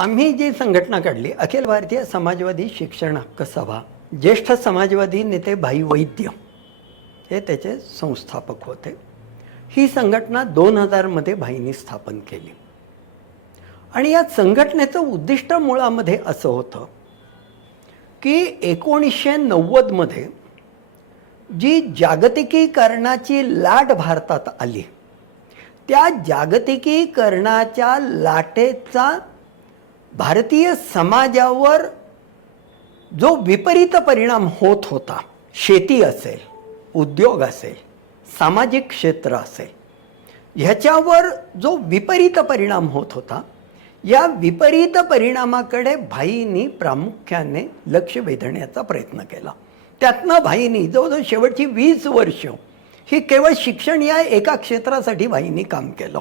आम्ही जी संघटना काढली अखिल भारतीय समाजवादी शिक्षण हक्क सभा ज्येष्ठ समाजवादी नेते भाई वैद्य हे त्याचे संस्थापक होते. ही संघटना दोन हजारमध्ये भाईंनी स्थापन केली. आणि या संघटनेचं उद्दिष्ट मुळामध्ये असं होतं की एकोणीसशे नव्वदमध्ये जी जागतिकीकरणाची लाट भारतात आली त्या जागतिकीकरणाच्या लाटेचा भारतीय समाजावर जो विपरीत परिणाम होत होता शेती असेल उद्योग असेल सामाजिक क्षेत्र असेल ह्याच्यावर जो विपरीत परिणाम होत होता या विपरीत परिणामाकडे भाईंनी प्रामुख्याने लक्ष वेधण्याचा प्रयत्न केला. त्यातनं भाईंनी जवळजवळ शेवटची वीस वर्ष ही केवळ शिक्षण या एका क्षेत्रासाठी भाईंनी काम केलं.